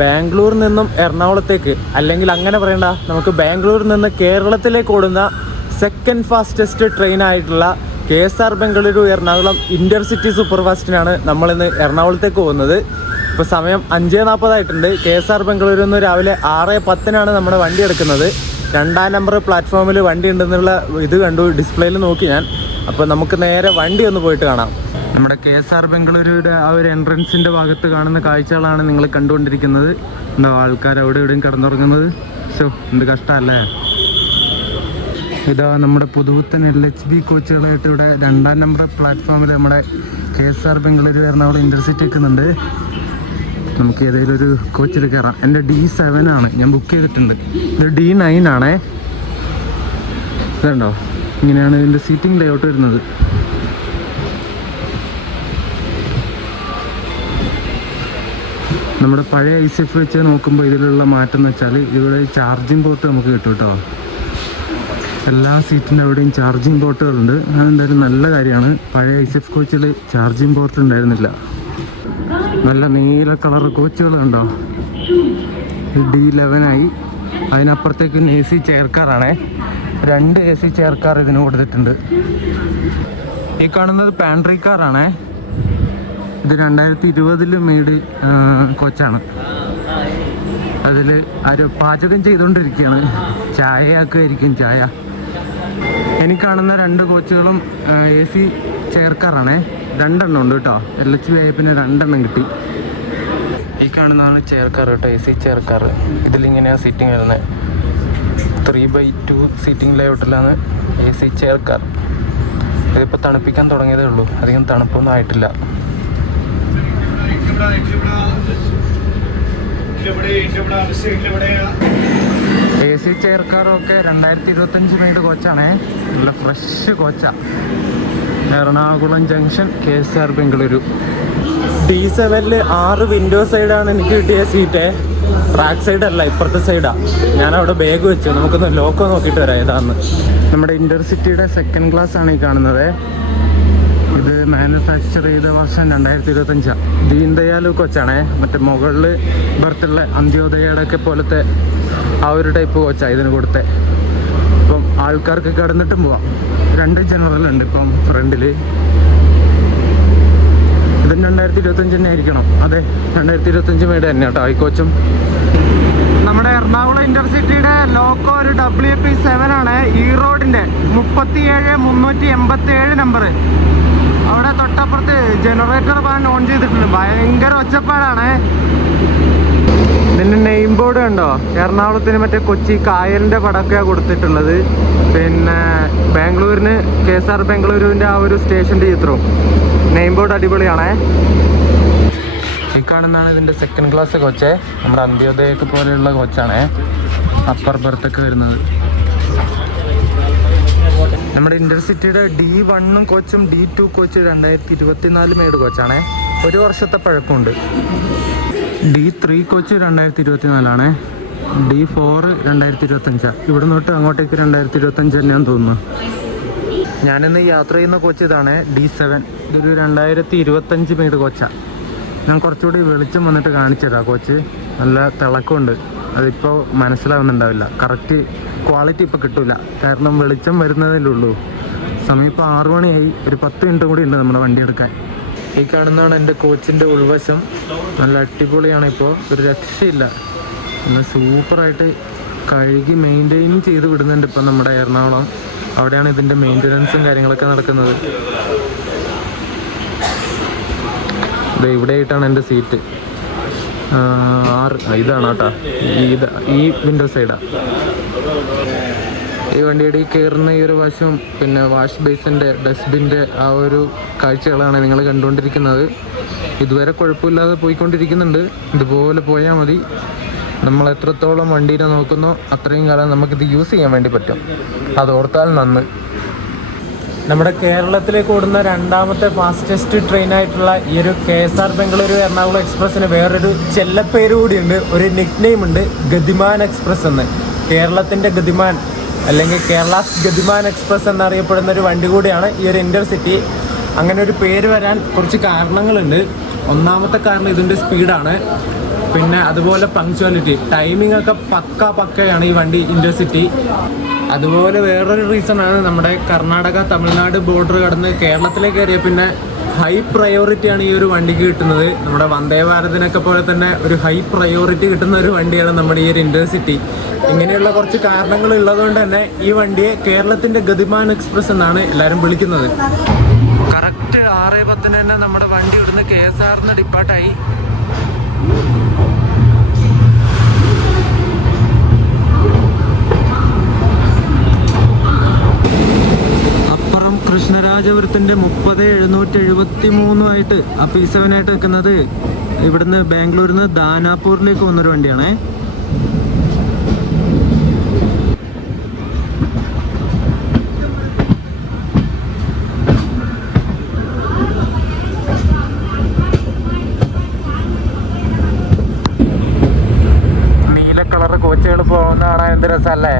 ബാംഗ്ലൂരിൽ നിന്നും എറണാകുളത്തേക്ക്, അല്ലെങ്കിൽ അങ്ങനെ പറയണ്ട, നമുക്ക് ബാംഗ്ലൂരിൽ നിന്ന് കേരളത്തിലേക്ക് ഓടുന്ന സെക്കൻഡ് ഫാസ്റ്റസ്റ്റ് ട്രെയിനായിട്ടുള്ള KSR Bengaluru Ernakulam intercity super ഫാസ്റ്റിനാണ് നമ്മളിന്ന് എറണാകുളത്തേക്ക് പോകുന്നത്. ഇപ്പോൾ സമയം 5:40 KSR ബംഗളൂരു നിന്ന് രാവിലെ 6:10 നമ്മുടെ വണ്ടി എടുക്കുന്നത്. 2ാം നമ്പർ പ്ലാറ്റ്ഫോമിൽ വണ്ടി ഉണ്ടെന്നുള്ള ഇത് കണ്ടു, ഡിസ്പ്ലേയിൽ നോക്കി ഞാൻ. അപ്പോൾ നമുക്ക് നേരെ വണ്ടി ഒന്ന് പോയിട്ട് കാണാം. നമ്മുടെ KSR ബംഗളൂരുയുടെ ആ ഒരു എൻട്രൻസിൻ്റെ ഭാഗത്ത് കാണുന്ന കാഴ്ചകളാണ് നിങ്ങൾ കണ്ടുകൊണ്ടിരിക്കുന്നത്. എന്താ ആൾക്കാർ അവിടെ ഇവിടെയും കിടന്നുറങ്ങുന്നത്. എന്ത് കഷ്ടമല്ലേ. ഇതാ നമ്മുടെ പുതുപുത്തൻ LHB കോച്ചുകളായിട്ട് ഇവിടെ 2ാം നമ്പർ പ്ലാറ്റ്ഫോമിൽ നമ്മുടെ KSR ബംഗളൂരു എറണാകുളം ഇൻ്റർസിറ്റി എത്തുന്നുണ്ട്. നമുക്ക് ഏതെങ്കിലും ഒരു കോച്ചിൽ കയറാം. എൻ്റെ D7 ആണ്, ഞാൻ ബുക്ക് ചെയ്തിട്ടുണ്ട്. ഇത് D9 ആണേ. ഇതുണ്ടോ, ഇങ്ങനെയാണ് ഇതിൻ്റെ സീറ്റിംഗ് ലേഔട്ട് വരുന്നത്. നമ്മുടെ പഴയ ICF വെച്ച് നോക്കുമ്പോൾ ഇതിലുള്ള മാറ്റം എന്ന് വെച്ചാൽ ഇവിടെ ചാർജിങ് പോർട്ട് നമുക്ക് കിട്ടും കേട്ടോ. എല്ലാ സീറ്റിൻ്റെ അവിടെയും ചാർജിങ് പോർട്ടുകളുണ്ട്. അതെന്തായാലും നല്ല കാര്യമാണ്. പഴയ ICF കോച്ചിൽ ചാർജിങ് പോർട്ട് ഉണ്ടായിരുന്നില്ല. നല്ല നീല കളർ കോച്ചുകളുണ്ടോ. D11 ആയി. അതിനപ്പുറത്തേക്ക് AC ചെയർ കാറാണേ. 2 AC ചെയർ കാർ ഇതിന് കൊടുത്തിട്ടുണ്ട്. ഈ കാണുന്നത് പാൻട്രി കാറാണേ. ഇത് 2020 മെയ്ഡ് കോച്ചാണ്. അതിൽ ആരോ പാചകം ചെയ്തുകൊണ്ടിരിക്കുകയാണ്. ചായയാക്കുമായിരിക്കും, ചായ. എനിക്ക് കാണുന്ന 2 കോച്ചുകളും AC ചെയർ കാറാണേ. 2 എണ്ണം ഉണ്ട് കേട്ടോ. LHB പിന്നെ 2 എണ്ണം കിട്ടി. ഈ കാണുന്നതാണ് ചെയർ കാർ കേട്ടോ, AC ചെയർ കാർ. ഇതിലിങ്ങനെയാണ് സീറ്റിംഗ് വരുന്നത്. 3/2 സീറ്റിംഗ് ലേഔട്ടിലാണ് AC ചെയർ കാർ. ഇതിപ്പോൾ തണുപ്പിക്കാൻ തുടങ്ങിയതേ ഉള്ളൂ, അധികം തണുപ്പൊന്നും ആയിട്ടില്ല. AC ചെയർ കാറൊക്കെ 2025 മെയ്ഡ് കോച്ചാണേ. നല്ല ഫ്രഷ് കോച്ചാണ്. Ernakulam junction KSR Bengaluru. D7 6 window സൈഡാണ് എനിക്ക് കിട്ടിയ സീറ്റ്. ട്രാക്ക് സൈഡ് അല്ല, ഇപ്പുറത്തെ സൈഡാണ്. ഞാനവിടെ ബാഗ് വെച്ചു. നമുക്കൊന്ന് ലോക്കോ നോക്കിയിട്ട് വരാം ഏതാന്ന്. നമ്മുടെ ഇൻ്റർസിറ്റിയുടെ സെക്കൻഡ് ക്ലാസ് ആണ് ഈ കാണുന്നത്. ഇത് മാനുഫാക്ചർ ചെയ്ത വർഷം 2025. ദീൻ ദയാൽ കോച്ചാണേ. മറ്റേ മുകളിൽ ബർത്തുള്ള അന്ത്യോദയയുടെ ഒക്കെ പോലത്തെ ആ ഒരു ടൈപ്പ് കോച്ചാണ് ഇതിന് കൊടുത്തത്. ഇപ്പം ആൾക്കാർക്ക് കിടന്നിട്ടും പോവാം. 2 ജനറൽ ഉണ്ട് ഇപ്പം ഫ്രണ്ടിൽ. ഇത് 2025 തന്നെ ആയിരിക്കണം. അതെ, 2025 മേട് തന്നെ കേട്ടോ ഈ കോച്ചും. നമ്മുടെ എറണാകുളം ഇൻ്റർസിറ്റിയുടെ ലോക്കോ ഒരു WP7 ആണ്. ഈ റോഡിൻ്റെ 37387 നമ്പർ. അവിടെ തൊട്ടപ്പുറത്ത് ജനറേറ്റർ പാൻ ഓൺ ചെയ്തിട്ടുണ്ട്. ഭയങ്കര ഒച്ചപ്പാടാണ്. ഇതിൻ്റെ നെയിം ബോർഡ് കണ്ടോ. എറണാകുളത്തിന് മറ്റേ കൊച്ചി കായലിൻ്റെ പടമൊക്കെയാണ് കൊടുത്തിട്ടുള്ളത്. പിന്നെ ബാംഗ്ലൂരിന് KSR ബംഗളൂരുവിൻ്റെ ആ ഒരു സ്റ്റേഷൻ്റെ ചിത്രവും. നെയിം ബോർഡ് അടിപൊളിയാണേ. ഈ കാണുന്നതാണ് ഇതിൻ്റെ സെക്കൻഡ് ക്ലാസ് കോച്ച്. നമ്മുടെ അന്ത്യോദയൊക്കെ പോലെയുള്ള കോച്ചാണേ. അപ്പർ ബർത്തൊക്കെ വരുന്നത്. നമ്മുടെ ഇൻ്റർസിറ്റിയുടെ D1 കോച്ചും D2 കോച്ച് 2024 മെയ്ഡ് കോച്ചാണേ. 1 വർഷത്തെ പഴക്കമുണ്ട്. D3 coach 2024 D4 2025. ഇവിടെ തൊട്ട് അങ്ങോട്ടേക്ക് 2025 തന്നെയാണെന്ന് തോന്നുന്നു. ഞാനിന്ന് യാത്ര ചെയ്യുന്ന കോച്ച് ഇതാണ്, D7. ഇതൊരു 2025 മെയ്ഡ് കോച്ചാണ്. ഞാൻ കുറച്ചുകൂടി വെളിച്ചം വന്നിട്ട് കാണിച്ചു തരാം. കോച്ച് നല്ല തിളക്കമുണ്ട്. അതിപ്പോൾ മനസ്സിലാവുന്നുണ്ടാവില്ല. കറക്റ്റ് ക്വാളിറ്റി ഇപ്പോൾ കിട്ടില്ല, കാരണം വെളിച്ചം വരുന്നതിലുള്ളൂ. സമയം ഇപ്പോൾ 6 മണിയായി. ഒരു 10 മിനിറ്റ് കൂടി ഉണ്ട് നമ്മുടെ വണ്ടി എടുക്കാൻ. ഈ കാണുന്നതാണ് എൻ്റെ കോച്ചിൻ്റെ ഉൾവശം. നല്ല അടിപൊളിയാണ്. ഇപ്പോൾ ഒരു രക്ഷയില്ല. എന്നാൽ സൂപ്പറായിട്ട് കഴുകി മെയിൻറ്റെയിൻ ചെയ്ത് വിടുന്നുണ്ട് ഇപ്പം നമ്മുടെ എറണാകുളം. അവിടെയാണ് ഇതിൻ്റെ മെയിൻ്റനൻസും കാര്യങ്ങളൊക്കെ നടക്കുന്നത്. ഇവിടെ ആയിട്ടാണ് എൻ്റെ സീറ്റ്. ഇതാണ് കേട്ടോ, ഈ വിൻഡോ സൈഡാണ്. ഈ വണ്ടിയുടെ ഈ കയറുന്ന ഈ ഒരു വശം പിന്നെ വാഷ് ബേസിൻ്റെ ഡസ്റ്റ്ബിൻ്റെ ആ ഒരു കാഴ്ചകളാണ് നിങ്ങൾ കണ്ടുകൊണ്ടിരിക്കുന്നത്. ഇതുവരെ കുഴപ്പമില്ലാതെ പോയിക്കൊണ്ടിരിക്കുന്നുണ്ട്. ഇതുപോലെ പോയാൽ മതി. നമ്മൾ എത്രത്തോളം വണ്ടീനെ നോക്കുന്നോ അത്രയും കാലം നമുക്കിത് യൂസ് ചെയ്യാൻ വേണ്ടി പറ്റും. അതോർത്താൽ നന്ന്. നമ്മുടെ കേരളത്തിലേക്ക് ഓടുന്ന 2ാമത്തെ ഫാസ്റ്റസ്റ്റ് ട്രെയിനായിട്ടുള്ള ഈ ഒരു KSR ബംഗളൂരു എറണാകുളം എക്സ്പ്രസ്സിന് വേറൊരു ചെല്ലപ്പേര് കൂടിയുണ്ട്, ഒരു നിക് നെയിം ഉണ്ട്, ഗതിമാൻ എക്സ്പ്രസ് എന്ന്. കേരളത്തിൻ്റെ ഗതിമാൻ അല്ലെങ്കിൽ കേരളാസ് ഗതിമാൻ എക്സ്പ്രസ് എന്നറിയപ്പെടുന്ന ഒരു വണ്ടി കൂടിയാണ് ഈ ഒരു ഇൻ്റർസിറ്റി. അങ്ങനെ ഒരു പേര് വരാൻ കുറച്ച് കാരണങ്ങളുണ്ട്. ഒന്നാമത്തെ കാരണം ഇതിൻ്റെ സ്പീഡാണ്. പിന്നെ അതുപോലെ പങ്ക്ച്വാലിറ്റി, ടൈമിംഗ് ഒക്കെ പക്കയാണ് ഈ വണ്ടി ഇൻ്റർസിറ്റി. അതുപോലെ വേറൊരു റീസണാണ് നമ്മുടെ കർണാടക തമിഴ്നാട് ബോർഡർ കടന്ന് കേരളത്തിലേക്ക് കയറിയ പിന്നെ ഹൈ പ്രയോറിറ്റിയാണ് ഈ ഒരു വണ്ടിക്ക് കിട്ടുന്നത്. നമ്മുടെ വന്ദേ ഭാരതിനൊക്കെ പോലെ തന്നെ ഒരു ഹൈ പ്രയോറിറ്റി കിട്ടുന്ന ഒരു വണ്ടിയാണ് നമ്മുടെ ഈ ഒരു ഇൻ്റർസിറ്റി. ഇങ്ങനെയുള്ള കുറച്ച് കാരണങ്ങൾ ഉള്ളതുകൊണ്ട് തന്നെ ഈ വണ്ടിയെ കേരളത്തിൻ്റെ ഗതിമാൻ എക്സ്പ്രസ് എന്നാണ് എല്ലാവരും വിളിക്കുന്നത്. കറക്റ്റ് 6:10 തന്നെ നമ്മുടെ വണ്ടി ഇവിടുന്ന് KSRന്ന് ഡിപ്പാർട്ടായി. അപ്പുറം കൃഷ്ണരാജപുരത്തിൻ്റെ 30,773 ആ P7 ആയിട്ട് വെക്കുന്നത് ഇവിടുന്ന് ബാംഗ്ലൂരിൽ നിന്ന് ദാനാപൂരിലേക്ക് പോകുന്നൊരു വണ്ടിയാണേ. നീല കളർ കോച്ചുകൾ പോകുന്ന കാണാൻ എന്ത് രസമല്ലേ.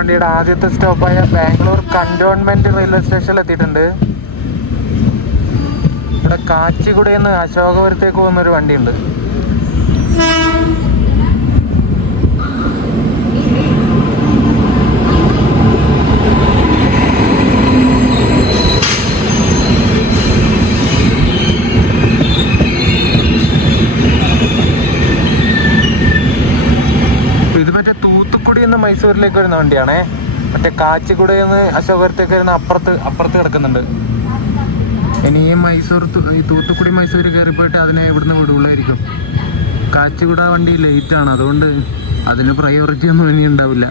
വണ്ടിയുടെ ആദ്യത്തെ സ്റ്റോപ്പായ ബാംഗ്ലൂർ കന്റോൺമെന്റ് റെയിൽവേ സ്റ്റേഷനിൽ എത്തിയിട്ടുണ്ട്. ഇവിടെ കാച്ചിഗുഡയിൽ നിന്ന് അശോകപുരത്തേക്ക് പോകുന്നൊരു വണ്ടിയുണ്ട്. മൈസൂരിലേക്ക് വരുന്ന വണ്ടിയാണേ. മറ്റേ കാച്ചിഗുഡയിൽ നിന്ന് അശോകപുരത്തേക്ക് വരുന്ന അപ്പുറത്ത് കിടക്കുന്നുണ്ട്. ഇനിയും തൂത്തുക്കുടി മൈസൂർ കയറി പോയിട്ട് അതിനെ ഇവിടുന്ന് വിടുകയായിരിക്കും. കാച്ചിഗുഡ വണ്ടി ലേറ്റാണ്, അതുകൊണ്ട് അതിന് പ്രയോറിറ്റി ഒന്നും ഇനി ഉണ്ടാവില്ല.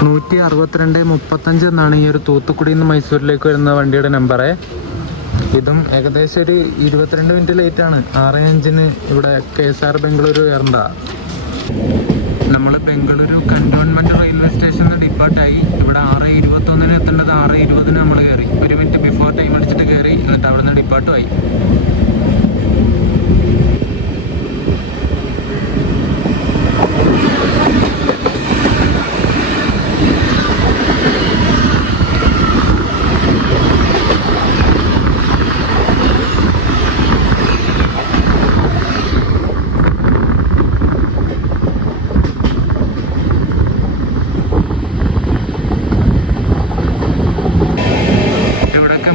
162-35 എന്നാണ് ഈ ഒരു തൂത്തുക്കുടിയിൽ നിന്ന് മൈസൂരിലേക്ക് വരുന്ന വണ്ടിയുടെ നമ്പറേ. ഇതും ഏകദേശം ഒരു 22 മിനിറ്റ് ലേറ്റാണ്. 6:05 ഇവിടെ KSR ബംഗളൂരു കയറണ്ട. നമ്മൾ ബംഗളൂരു കന്റോൺമെന്റ് റെയിൽവേ സ്റ്റേഷനിൽ ഡിപ്പാർട്ടായി. ഇവിടെ 6:21 എത്തേണ്ടത് 6:20 നമ്മൾ കയറി. 1 മിനിറ്റ് ബിഫോർ ടൈം അടിച്ചിട്ട് കയറി. എന്നിട്ട് അവിടെ നിന്ന് ഡിപ്പാർട്ടുമായി.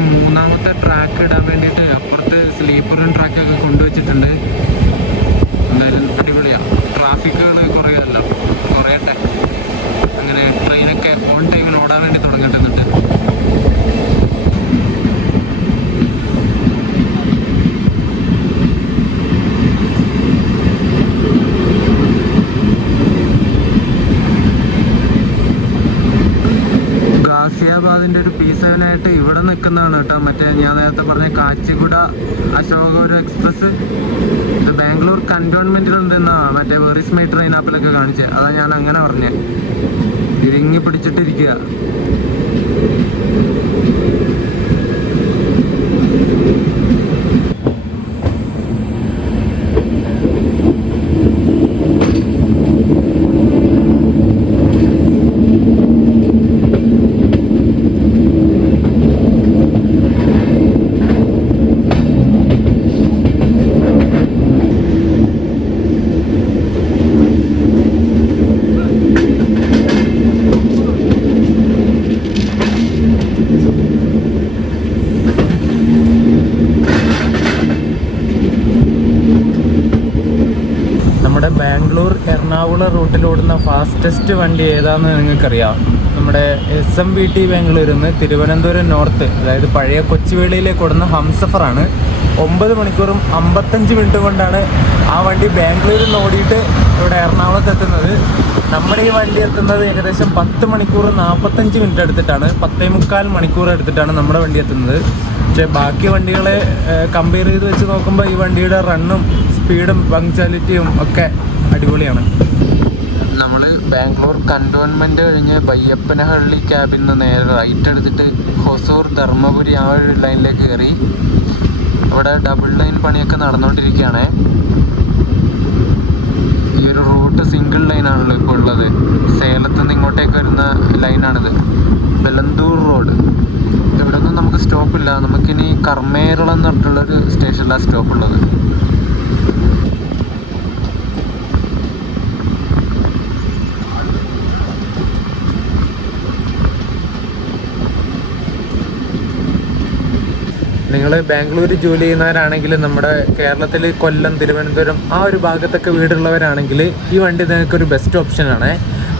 മൂന്നാമത്തെ ട്രാക്ക് ഇടാൻ വേണ്ടിയിട്ട് അപ്പുറത്ത് സ്ലീപ്പറും ട്രാക്കൊക്കെ കൊണ്ടുവച്ചിട്ടുണ്ട്. എന്തായാലും അടിപൊളിയാണ്. ട്രാഫിക്കുകൾ കുറയല്ലോ, കുറയട്ടെ. അങ്ങനെ ട്രെയിനൊക്കെ ഓൺ ടൈമിൽ ഓടാൻ വേണ്ടി തുടങ്ങിയിട്ടുണ്ട്. ഗാസിയാബാദിൻ്റെ ഒരു P7 ആയിട്ട് ഇവിടെ നിൽക്കുന്നതാണ് കേട്ടോ. മറ്റേ ഞാൻ നേരത്തെ പറഞ്ഞ കാച്ചിഗുഡ അശോകപുരം എക്സ്പ്രസ്. ഇത് ബാംഗ്ലൂർ കന്റോൺമെന്റിലുണ്ടെന്നാ മറ്റേ വെറിസ് മൈ ട്രെയിൻ ആപ്പിലൊക്കെ കാണിച്ചത്. അതാ ഞാൻ അങ്ങനെ പറഞ്ഞത്. ഇരിങ്ങി പിടിച്ചിട്ടിരിക്കുക. ബാംഗ്ലൂർ എറണാകുളം റൂട്ടിലോടുന്ന ഫാസ്റ്റസ്റ്റ് വണ്ടി ഏതാണെന്ന് നിങ്ങൾക്കറിയാം. നമ്മുടെ SMBT ബാംഗ്ലൂരിൽ നിന്ന് തിരുവനന്തപുരം നോർത്ത്, അതായത് പഴയ കൊച്ചുവേളിയിലേക്ക് ഓടുന്ന ഹംസഫറാണ്. 9 മണിക്കൂറും 55 മിനിറ്റ് കൊണ്ടാണ് ആ വണ്ടി ബാംഗ്ലൂരിൽ നിന്ന് ഓടിയിട്ട് ഇവിടെ എറണാകുളത്ത് എത്തുന്നത്. നമ്മുടെ ഈ വണ്ടി എത്തുന്നത് ഏകദേശം 10 മണിക്കൂർ 45 മിനിറ്റ് എടുത്തിട്ടാണ്, 10.25 മണിക്കൂർ എടുത്തിട്ടാണ് നമ്മുടെ വണ്ടി എത്തുന്നത്. പക്ഷേ ബാക്കി വണ്ടികളെ കമ്പയർ ചെയ്ത് വെച്ച് നോക്കുമ്പോൾ ഈ വണ്ടിയുടെ റണ്ണും സ്പീഡും പങ്ക്ച്വാലിറ്റിയും ഒക്കെ അടിപൊളിയാണ്. നമ്മൾ ബാംഗ്ലൂർ കണ്ടോൺമെൻറ്റ് കഴിഞ്ഞ് ബയ്യപ്പനഹള്ളി ക്യാബിൽ നിന്ന് നേരെ റൈറ്റ് എടുത്തിട്ട് ഹൊസൂർ ധർമ്മപുരി ആ ഒരു ലൈനിലേക്ക് കയറി. ഇവിടെ ഡബിൾ ലൈൻ പണിയൊക്കെ നടന്നുകൊണ്ടിരിക്കുകയാണ്. ഈ ഒരു റൂട്ട് സിംഗിൾ ലൈനാണല്ലോ ഇപ്പോൾ ഉള്ളത്. സേലത്ത് നിന്ന് ഇങ്ങോട്ടേക്ക് വരുന്ന ലൈനാണിത്. ബെലന്തൂർ റോഡ്. ഇവിടെ ഒന്നും നമുക്ക് സ്റ്റോപ്പില്ല. നമുക്കിനി കർമ്മേറളം എന്ന് പറഞ്ഞിട്ടുള്ളൊരു സ്റ്റേഷനിലാണ് സ്റ്റോപ്പുള്ളത്. നിങ്ങൾ ബാംഗ്ലൂർ ജോലി ചെയ്യുന്നവരാണെങ്കിൽ, നമ്മുടെ കേരളത്തിൽ കൊല്ലം, തിരുവനന്തപുരം ആ ഒരു ഭാഗത്തൊക്കെ വീടുള്ളവരാണെങ്കിൽ ഈ വണ്ടി നിങ്ങൾക്കൊരു ബെസ്റ്റ് ഓപ്ഷനാണ്.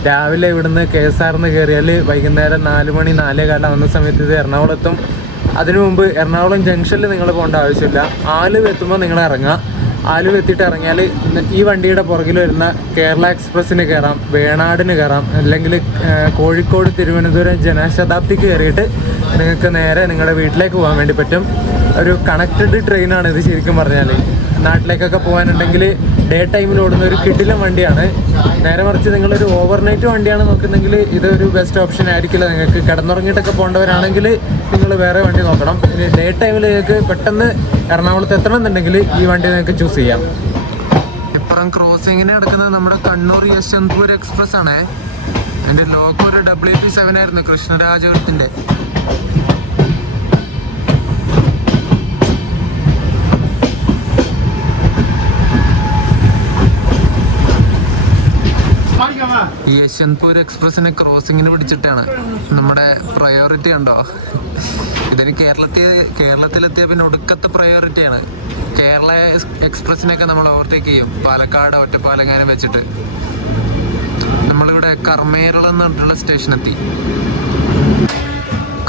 രാവിലെ ഇവിടുന്ന് KSRന്ന് കയറിയാൽ വൈകുന്നേരം 4 മണി 4:15 ആവുന്ന സമയത്ത് ഇത് എറണാകുളത്തും. അതിനു മുമ്പ് എറണാകുളം ജംഗ്ഷനിൽ നിങ്ങൾ പോകേണ്ട ആവശ്യമില്ല. ആലുവ എത്തുമ്പോൾ നിങ്ങൾ ഇറങ്ങുക. ആലുവ എത്തിയിട്ട് ഇറങ്ങിയാൽ ഈ വണ്ടിയുടെ പുറകിൽ വരുന്ന കേരള എക്സ്പ്രസ്സിന് കയറാം, വേണാടിന് കയറാം, അല്ലെങ്കിൽ കോഴിക്കോട് തിരുവനന്തപുരം ജനശതാബ്ദിക്ക് കയറിയിട്ട് നിങ്ങൾക്ക് നേരെ നിങ്ങളുടെ വീട്ടിലേക്ക് പോകാൻ വേണ്ടി പറ്റും. ഒരു കണക്റ്റഡ് ട്രെയിനാണ് ഇത് ശരിക്കും പറഞ്ഞാൽ. നാട്ടിലേക്കൊക്കെ പോകാനുണ്ടെങ്കിൽ ഡേ ടൈമിൽ ഓടുന്ന ഒരു കിടിലം വണ്ടിയാണ്. നേരെ മറിച്ച് നിങ്ങളൊരു ഓവർനൈറ്റ് വണ്ടിയാണ് നോക്കുന്നെങ്കിൽ ഇതൊരു ബെസ്റ്റ് ഓപ്ഷൻ ആയിരിക്കില്ല. നിങ്ങൾക്ക് കിടന്നുറങ്ങിയിട്ടൊക്കെ പോകേണ്ടവരാണെങ്കിൽ നിങ്ങൾ വേറെ വണ്ടി നോക്കണം. ഇനി ഡേ ടൈമിൽ നിങ്ങൾക്ക് പെട്ടെന്ന് എറണാകുളത്ത് എത്തണം എന്നുണ്ടെങ്കിൽ ഈ വണ്ടി നിങ്ങൾക്ക് ചൂസ് ചെയ്യാം. ഇപ്പുറം ക്രോസിങ്ങിന് നടക്കുന്നത് നമ്മുടെ കണ്ണൂർ യശ്വന്ത്പൂർ എക്സ്പ്രസ് ആണ്. എൻ്റെ ലോഗോ ഒരു WP7 ആയിരുന്നു, കൃഷ്ണരാജപുരത്തിൻ്റെ. ഈ യശ്വന്ത്പൂർ എക്സ്പ്രസിനെ ക്രോസിങ്ങിന് പിടിച്ചിട്ടാണ്. നമ്മുടെ പ്രയോറിറ്റി ഉണ്ടോ? ഇതിന് കേരളത്തിലെത്തിയ പിന്നെ ഒടുക്കത്തെ പ്രയോറിറ്റിയാണ്. കേരള എക്സ്പ്രസിനെയൊക്കെ നമ്മൾ ഓവർടേക്ക് ചെയ്യും പാലക്കാട് ഒറ്റപ്പാലങ്ങാനം വെച്ചിട്ട്. നമ്മളിവിടെ കർമ്മേറളം എന്ന് പറഞ്ഞിട്ടുള്ള സ്റ്റേഷനെത്തി.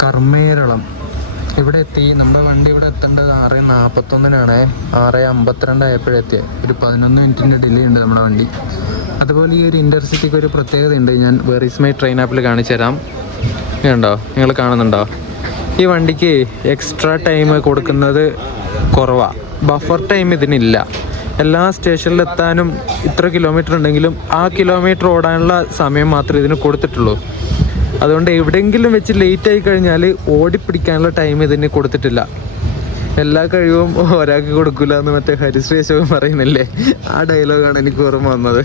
കർമ്മേറളം ഇവിടെ എത്തി. നമ്മുടെ വണ്ടി ഇവിടെ എത്തേണ്ടത് 6:41-നാണ്. 6:52 ആയപ്പോഴെത്തിയ. ഒരു 11 മിനിറ്റിൻ്റെ ഡിലേ ഉണ്ട് നമ്മുടെ വണ്ടി. അതുപോലെ ഈ ഒരു ഇൻ്റർസിറ്റിക്ക് ഒരു പ്രത്യേകതയുണ്ട്. ഞാൻ വേർ ഈസ് മൈ ട്രെയിൻ ആപ്പിൽ കാണിച്ചു തരാം. കണ്ടോ, നിങ്ങൾ കാണുന്നുണ്ടോ? ഈ വണ്ടിക്ക് എക്സ്ട്രാ ടൈം കൊടുക്കുന്നത് കുറവാണ്. ബഫർ ടൈം ഇതിനില്ല. എല്ലാ സ്റ്റേഷനിലെത്താനും ഇത്ര കിലോമീറ്റർ ഉണ്ടെങ്കിലും ആ കിലോമീറ്റർ ഓടാനുള്ള സമയം മാത്രമേ ഇതിന് കൊടുത്തിട്ടുള്ളൂ. അതുകൊണ്ട് എവിടെയെങ്കിലും വെച്ച് ലേറ്റ് ആയി കഴിഞ്ഞാൽ ഓടിപ്പിടിക്കാനുള്ള ടൈം ഇതിന് കൊടുത്തിട്ടില്ല. എല്ലാ കഴിവും ഒരാൾക്ക് കൊടുക്കില്ല എന്ന് മറ്റേ ഹരിശ്രീ അശോകൻ പറയുന്നില്ലേ, ആ ഡയലോഗാണ് എനിക്ക് ഓർമ്മ വന്നത്.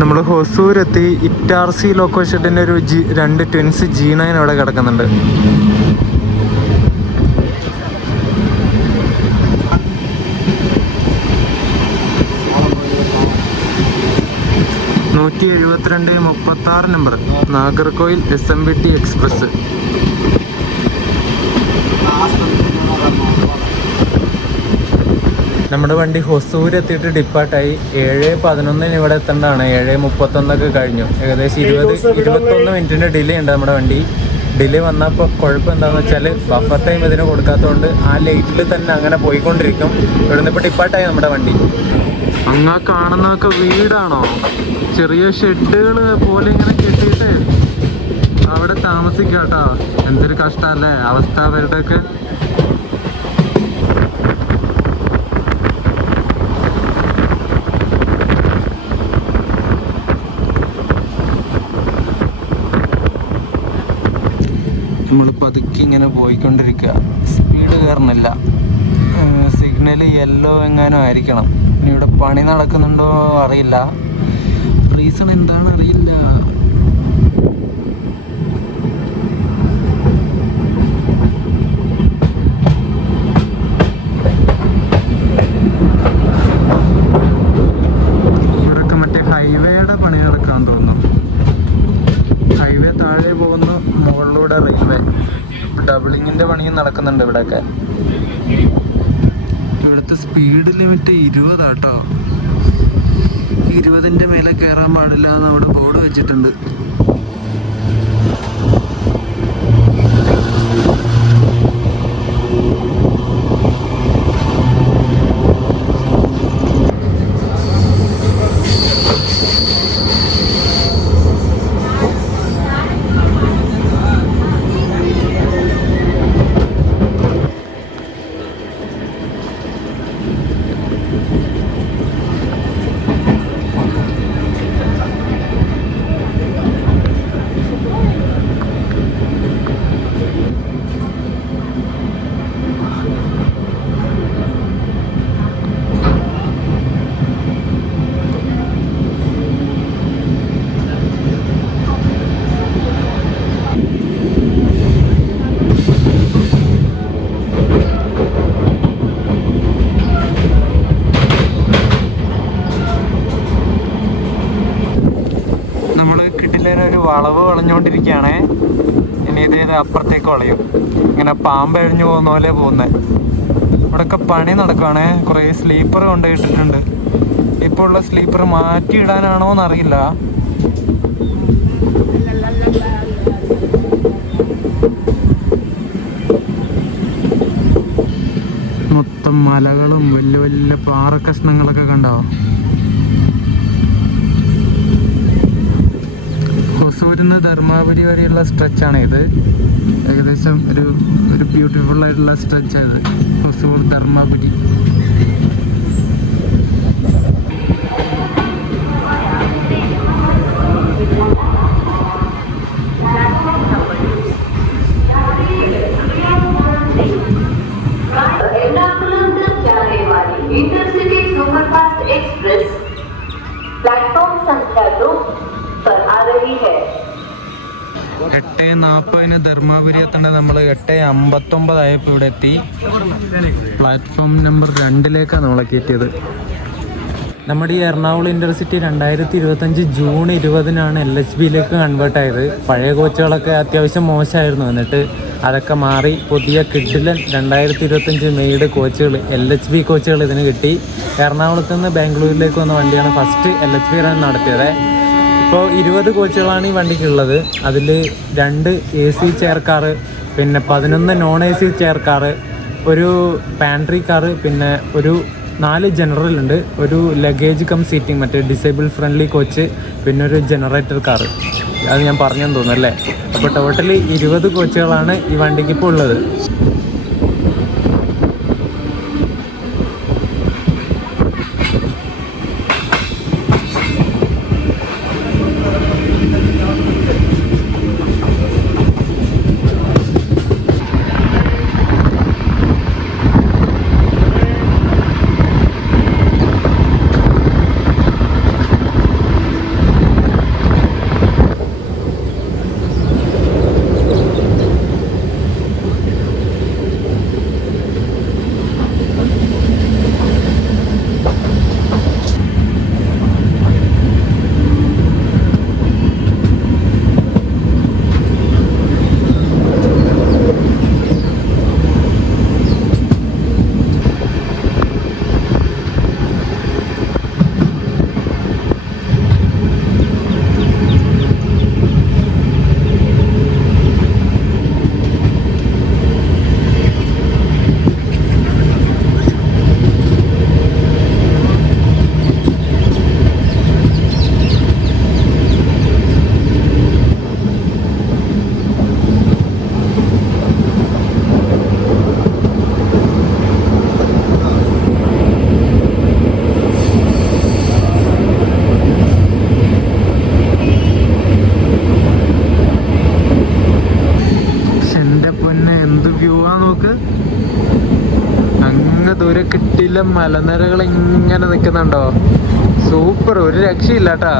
നമ്മൾ ഹൊസൂരെത്തി. ഇറ്റാർസി ലോക്കോ ഷെഡിൻ്റെ ഒരു 2 ട്വിൻസ് G9 അവിടെ കിടക്കുന്നുണ്ട്. Number Nagercoil SMBT express. നമ്മുടെ വണ്ടി ഹൊസൂർ എത്തിയിട്ട് ഡിപ്പാർട്ടായി. 7:11 ഇവിടെ എത്തേണ്ടതാണ്. 7:31 കഴിഞ്ഞു. ഏകദേശം 21 മിനിറ്റിൻ്റെ ഡിലേ ഉണ്ട് നമ്മുടെ വണ്ടി. ഡിലേ വന്നപ്പോൾ കുഴപ്പം എന്താണെന്ന് വെച്ചാൽ ബഫർ ടൈം ഇതിന് കൊടുക്കാത്തതുകൊണ്ട് ആ ലൈറ്റിൽ തന്നെ അങ്ങനെ പോയിക്കൊണ്ടിരിക്കും. ഇവിടുന്ന് ഇപ്പോൾ ഡിപ്പാർട്ടായി നമ്മുടെ വണ്ടി. അങ്ങ് കാണുന്നതൊക്കെ വീടാണോ? ചെറിയ ഷെഡുകൾ പോലെ ഇങ്ങനെ കെട്ടിയിട്ട് അവിടെ താമസിക്കാം കേട്ടോ. എന്തൊരു കഷ്ടമല്ലേ അവസ്ഥ അവരുടെയൊക്കെ. നമ്മൾ പതുക്കി ഇങ്ങനെ പോയിക്കൊണ്ടിരിക്കുക. സ്പീഡ് കയറുന്നില്ല. സിഗ്നൽ യെല്ലോ എങ്ങാനും ആയിരിക്കണം. ഇനി ഇവിടെ പണി നടക്കുന്നുണ്ടോ അറിയില്ല. റീസൺ എന്താണ് അറിയില്ല. ഇവിടൊക്കെ മറ്റേ ഹൈവേയുടെ പണി നടക്കാൻ തോന്നുന്നു. ഹൈവേ താഴെ പോകുന്നു, മുകളിലൂടെ റെയിൽവേ. ഡബിളിങ്ങിൻ്റെ പണിയും നടക്കുന്നുണ്ട് ഇവിടെയൊക്കെ. ഇവിടുത്തെ സ്പീഡ് ലിമിറ്റ് 20 ആട്ടോ. 20ൻ്റെ മേലെ കയറാൻ പാടില്ല എന്ന് അവിടെ ബോർഡ് വെച്ചിട്ടുണ്ട്. ഒരു വളവ് വളഞ്ഞുകൊണ്ടിരിക്കുകയാണേ. ഇനി ഇത് അപ്പുറത്തേക്ക് വളയും. ഇങ്ങനെ പാമ്പ് എഴിഞ്ഞു പോകുന്ന പോലെ പോകുന്നത്. ഇവിടെയൊക്കെ പണി നടക്കുകയാണേ. കുറേ സ്ലീപ്പർ കൊണ്ടുപോയിട്ടിട്ടുണ്ട്. ഇപ്പോൾ ഉള്ള സ്ലീപ്പർ മാറ്റിയിടാനാണോ എന്നറിയില്ല. മൊത്തം മലകളും വലിയ വലിയ പാറക്കഷ്ണങ്ങളൊക്കെ കണ്ടോ. ഹൊസൂരിന്ന് ധർമാപുരി വരെയുള്ള സ്ട്രെച്ചാണ് ഇത്. ഏകദേശം ഒരു ബ്യൂട്ടിഫുൾ ആയിട്ടുള്ള സ്ട്രെച്ചാണ് ഇത്, Hosur Dharmapuri. Intercity superfast express platform संख्या 2 पर आ रही है. 8:40 ധർമാപുരി എത്തേണ്ടത് നമ്മൾ 8:59 ആയപ്പോൾ ഇവിടെ എത്തി. പ്ലാറ്റ്ഫോം നമ്പർ 2ലേക്കാണ് നമ്മളെ കയറ്റിയത്. നമ്മുടെ ഈ എറണാകുളം ഇൻ്റർസിറ്റി 2025 ജൂൺ 20-നാണ് LHBയിലേക്ക് കൺവേർട്ട് ആയത്. പഴയ കോച്ചുകളൊക്കെ അത്യാവശ്യം മോശമായിരുന്നു. എന്നിട്ട് അതൊക്കെ മാറി പുതിയ കിഡിലൻ 2025 മെയ്ഡ് കോച്ചുകൾ, LHB കോച്ചുകൾ ഇതിന് കിട്ടി. എറണാകുളത്ത് നിന്ന് ബാംഗ്ലൂരിലേക്ക് വന്ന വണ്ടിയാണ് ഫസ്റ്റ് LHB റൺ നടത്തിയത്. ഇപ്പോൾ 20 കോച്ചുകളാണ് ഈ വണ്ടിക്കുള്ളത്. അതിൽ 2 AC ചെയർ കാറ്, പിന്നെ 11 നോൺ AC ചെയർ കാറ്, ഒരു പാൻട്രി കാറ്, പിന്നെ ഒരു 4 ജനറൽ ഉണ്ട്, ഒരു ലഗേജ് കം സീറ്റിംഗ് മറ്റേ ഡിസേബിൾ ഫ്രണ്ട്ലി കോച്ച്, പിന്നെ ഒരു ജനറേറ്റർ കാറ്. അത് ഞാൻ പറഞ്ഞെന്ന് തോന്നുന്നല്ലേ. അപ്പോൾ ടോട്ടലി 20 കോച്ചുകളാണ് ഈ വണ്ടിക്ക് ഇപ്പോൾ ഉള്ളത്. ദൂരെ കിട്ടില്ല, മലനിരകൾ ഇങ്ങനെ നിൽക്കുന്നുണ്ടോ. സൂപ്പർ, ഒരു രക്ഷയില്ല കേട്ടാ.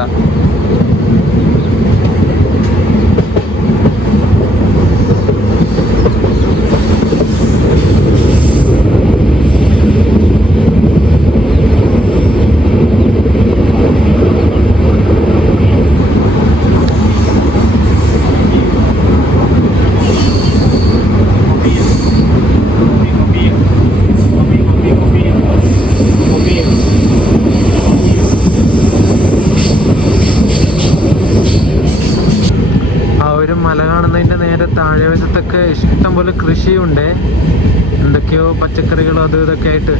ഒരു മല കാണുന്നതിൻ്റെ നേരെ താഴെ വശത്തൊക്കെ ഇഷ്ടംപോലെ കൃഷിയുണ്ട്. എന്തൊക്കെയോ പച്ചക്കറികളോ അതും ഇതൊക്കെ ആയിട്ട്.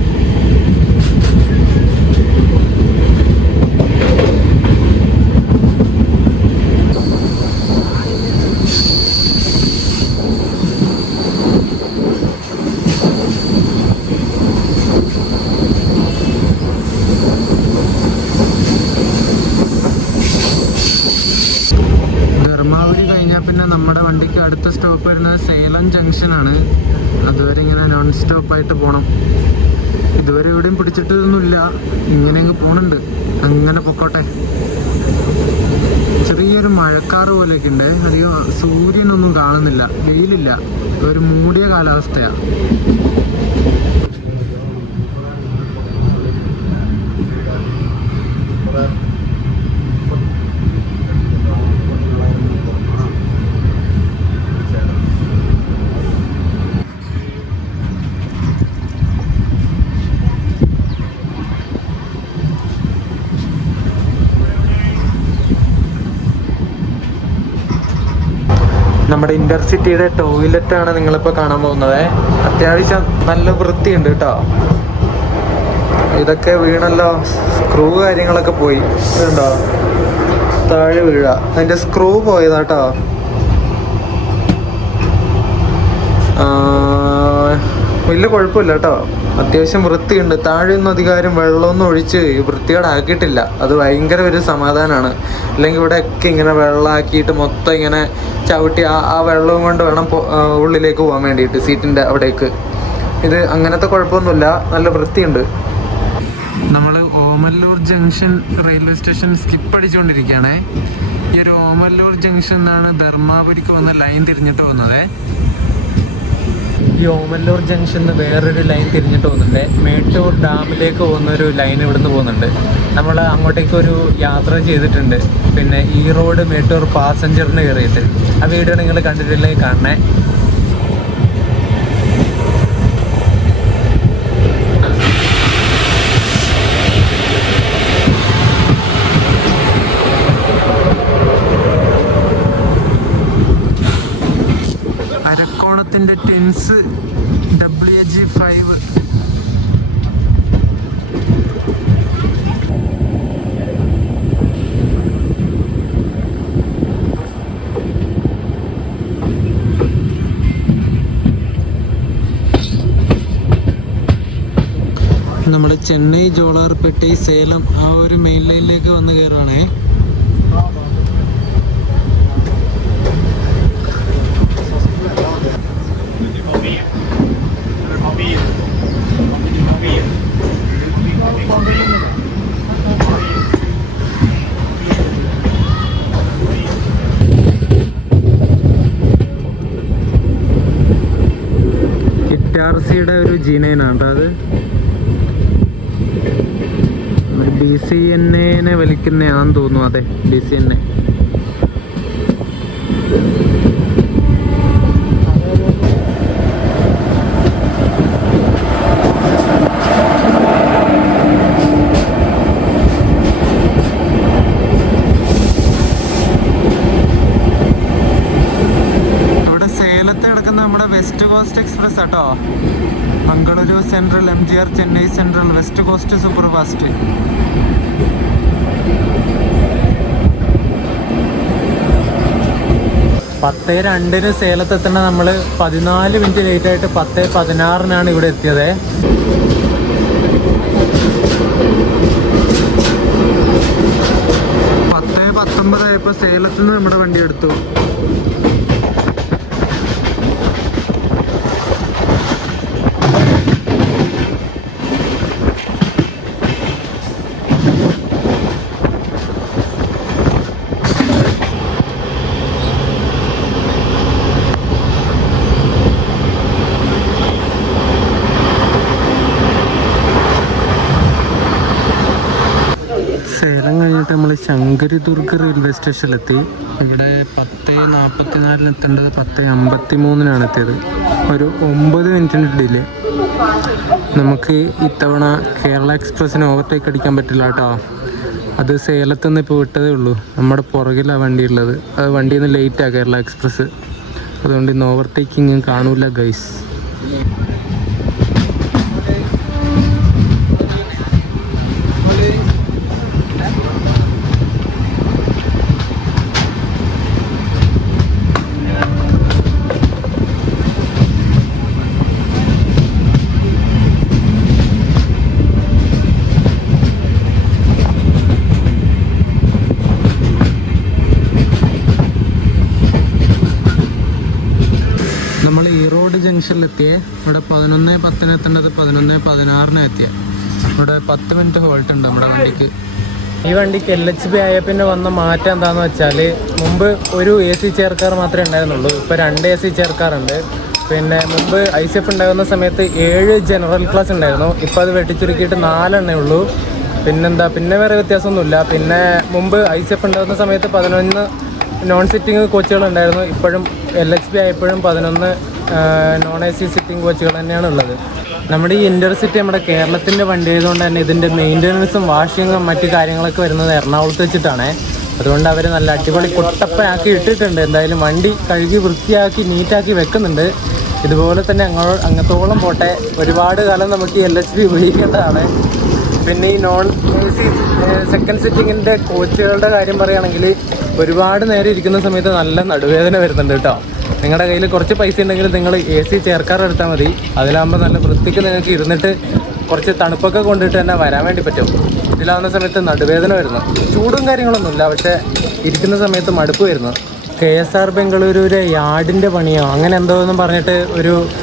ധർമാപുരി കഴിഞ്ഞാൽ പിന്നെ നമ്മുടെ വണ്ടിക്ക് അടുത്ത സ്റ്റോപ്പ് വരുന്നത് സേലം ജംഗ്ഷനാണ്. അതുവരെ ഇങ്ങനെ നോൺ സ്റ്റോപ്പായിട്ട് പോകണം. ഇതുവരെ എവിടെയും പിടിച്ചിട്ടൊന്നുമില്ല, ഇങ്ങനെ അങ്ങ് പോണുണ്ട്. അങ്ങനെ പൊക്കോട്ടെ. ചെറിയൊരു മഴക്കാറ് പോലെയൊക്കെ ഉണ്ട്. അധികം സൂര്യനൊന്നും കാണുന്നില്ല, വെയിലില്ല, ഒരു മൂടിയ കാലാവസ്ഥയാണ്. നമ്മുടെ ഇന്റർസിറ്റിയുടെ ടോയ്ലറ്റാണ് നിങ്ങളിപ്പോൾ കാണാൻ പോകുന്നത്. അത്യാവശ്യം നല്ല വൃത്തിയുണ്ട് കേട്ടോ. ഇതൊക്കെ വീണല്ലോ, സ്ക്രൂ കാര്യങ്ങളൊക്കെ പോയി. ഇതുണ്ടോ, താഴെ വീഴ, അതിൻ്റെ സ്ക്രൂ പോയതാട്ടോ. വലിയ കുഴപ്പമില്ല കേട്ടോ, അത്യാവശ്യം വൃത്തിയുണ്ട്. താഴെയൊന്നും അധികാരം വെള്ളമൊന്നും ഒഴിച്ച് വൃത്തിയോടാക്കിയിട്ടില്ല. അത് ഭയങ്കര ഒരു സമാധാനമാണ്. അല്ലെങ്കിൽ ഇവിടെയൊക്കെ ഇങ്ങനെ വെള്ളമാക്കിയിട്ട് മൊത്തം ഇങ്ങനെ ചവിട്ടി ആ വെള്ളവും കൊണ്ട് വേണം ഉള്ളിലേക്ക് പോകാൻ വേണ്ടിയിട്ട്, സീറ്റിൻ്റെ അവിടേക്ക്. ഇത് അങ്ങനത്തെ കുഴപ്പമൊന്നുമില്ല, നല്ല വൃത്തിയുണ്ട്. നമ്മൾ Omalur junction railway station skip അടിച്ചുകൊണ്ടിരിക്കുകയാണേ. ഈ ഒരു ഓമല്ലൂർ ജംഗ്ഷൻ എന്നാണ് ധർമാപുരിക്ക് വന്ന ലൈൻ തിരിഞ്ഞിട്ട് വന്നത്. ഈ ഓമല്ലൂർ ജംഗ്ഷനിൽ വേറൊരു ലൈൻ തിരിഞ്ഞിട്ട് പോകുന്നുണ്ട്. മേട്ടൂർ ഡാമിലേക്ക് പോകുന്നൊരു ലൈൻ ഇവിടുന്ന് പോകുന്നുണ്ട്. നമ്മൾ അങ്ങോട്ടേക്കൊരു യാത്ര ചെയ്തിട്ടുണ്ട്. പിന്നെ ഈ റോഡ് മേട്ടൂർ പാസഞ്ചറിന് കയറിയിട്ട് ആ വീഡിയോ നിങ്ങൾ കണ്ടിട്ടില്ലെങ്കിൽ കാണണേ. അരക്കോണത്തിൻ്റെ ടിൻസ് WG5. നമ്മൾ ചെന്നൈ, ജോളാർപേട്ടൈ, സേലം ആ ഒരു മെയിൻ ലൈനിലേക്ക് വന്ന് കയറുകയാണേ. RCയുടെ ഒരു G9 ആണ് അത്. DCNA വലിക്കുന്നതാണെന്ന് തോന്നുന്നു. അതെ, DCNA. വെസ്റ്റ് കോസ്റ്റ് എക്സ്പ്രസ് ആട്ടോ. Mangaluru central, MGR Chennai central, west cost super fast. പത്ത് 2 സേലത്തെത്തണ നമ്മൾ 14 മിനിറ്റ് ലേറ്റ് ആയിട്ട് 10:16 ഇവിടെ എത്തിയത്. പത്ത് 19 സേലത്ത് നിന്ന് നമ്മുടെ വണ്ടി എടുത്തു. സേലം കഴിഞ്ഞിട്ട് നമ്മൾ ശങ്കരിദുർഗ് റെയിൽവേ സ്റ്റേഷനിലെത്തി. ഇവിടെ 10:44 എത്തേണ്ടത് 10:53 എത്തിയത്. ഒരു 9 മിനിറ്റിൻ്റെ ഡിലേ. നമുക്ക് ഇത്തവണ കേരള എക്സ്പ്രസ്സിന് ഓവർടേക്ക് അടിക്കാൻ പറ്റില്ല കേട്ടോ. അത് സേലത്ത് നിന്ന് ഇപ്പോൾ വിട്ടതേ ഉള്ളൂ. നമ്മുടെ പുറകിലാണ് വണ്ടി ഉള്ളത്. അത് വണ്ടിയിൽ നിന്ന് ലേറ്റാണ് കേരള എക്സ്പ്രസ്. അതുകൊണ്ട് ഇന്ന് ഓവർടേക്കിങ്ങും കാണൂല ഗൈസ്. നമ്മൾ ഈറോഡ് ജംഗ്ഷനിലെത്തിയേ. ഇവിടെ 11:10 എത്തേണ്ടത് 11:16 എത്തിയ. ഇവിടെ 10 മിനിറ്റ് ഹോൾട്ട് ഉണ്ട് നമ്മുടെ വണ്ടിക്ക്. ഈ വണ്ടിക്ക് LHB ആയ പിന്നെ വന്ന മാറ്റം എന്താണെന്ന് വെച്ചാൽ, മുമ്പ് ഒരു AC ചെയർ കാർ മാത്രമേ ഉണ്ടായിരുന്നുള്ളൂ. ഇപ്പോൾ 2 AC ചെയർ കാറുണ്ട്. പിന്നെ മുമ്പ് ICF ഉണ്ടാകുന്ന സമയത്ത് 7 ജനറൽ ക്ലാസ് ഉണ്ടായിരുന്നു. ഇപ്പോൾ അത് വെട്ടിച്ചുരുക്കിയിട്ട് 4 എണ്ണേ ഉള്ളൂ. പിന്നെ വേറെ വ്യത്യാസമൊന്നുമില്ല. പിന്നെ മുമ്പ് ICF ഉണ്ടാകുന്ന സമയത്ത് 11 നോൺ സിറ്റിംഗ് കോച്ചുകളുണ്ടായിരുന്നു. ഇപ്പോഴും LHB ആയപ്പോഴും 11 നോൺ AC സിറ്റിംഗ് കോച്ചുകൾ തന്നെയാണ് ഉള്ളത്. നമ്മുടെ ഈ ഇൻ്റർസിറ്റി നമ്മുടെ കേരളത്തിൻ്റെ വണ്ടി ആയതുകൊണ്ട് തന്നെ ഇതിൻ്റെ മെയിൻ്റനൻസും വാഷിങ്ങും മറ്റു കാര്യങ്ങളൊക്കെ വരുന്നത് എറണാകുളത്ത് വെച്ചിട്ടാണ്. അതുകൊണ്ട് അവർ നല്ല അടിപൊളി കുട്ടപ്പനാക്കി ഇട്ടിട്ടുണ്ട്. എന്തായാലും വണ്ടി കഴുകി വൃത്തിയാക്കി നീറ്റാക്കി വെക്കുന്നുണ്ട്. ഇതുപോലെ തന്നെ അങ്ങത്തോളം പോട്ടെ, ഒരുപാട് കാലം നമുക്ക് ഈ LHB ഉപയോഗിക്കേണ്ടതാണ്. പിന്നെ ഈ നോൺ AC സെക്കൻഡ് സിറ്റിങ്ങിൻ്റെ കോച്ചുകളുടെ കാര്യം പറയുകയാണെങ്കിൽ ഒരുപാട് നേരം ഇരിക്കുന്ന സമയത്ത് നല്ല നടുവേദന വരുന്നുണ്ട് കേട്ടോ. നിങ്ങളുടെ കയ്യിൽ കുറച്ച് പൈസ ഉണ്ടെങ്കിൽ നിങ്ങൾ AC ചെയർ കാർ എടുത്താൽ മതി. അതിലാകുമ്പോൾ നല്ല വൃത്തിക്ക് നിങ്ങൾക്ക് ഇരുന്നിട്ട് കുറച്ച് തണുപ്പൊക്കെ കൊണ്ടിട്ട് തന്നെ വരാൻ വേണ്ടി പറ്റും. ഇതിലാവുന്ന സമയത്ത് നടുവേദന വരുന്നു. ചൂടും കാര്യങ്ങളൊന്നുമില്ല, പക്ഷേ ഇരിക്കുന്ന സമയത്ത് മടുപ്പ് വരുന്നു. KSR ബംഗളൂരു യാർഡിൻ്റെ പണിയോ അങ്ങനെ എന്തോ എന്നും പറഞ്ഞിട്ട്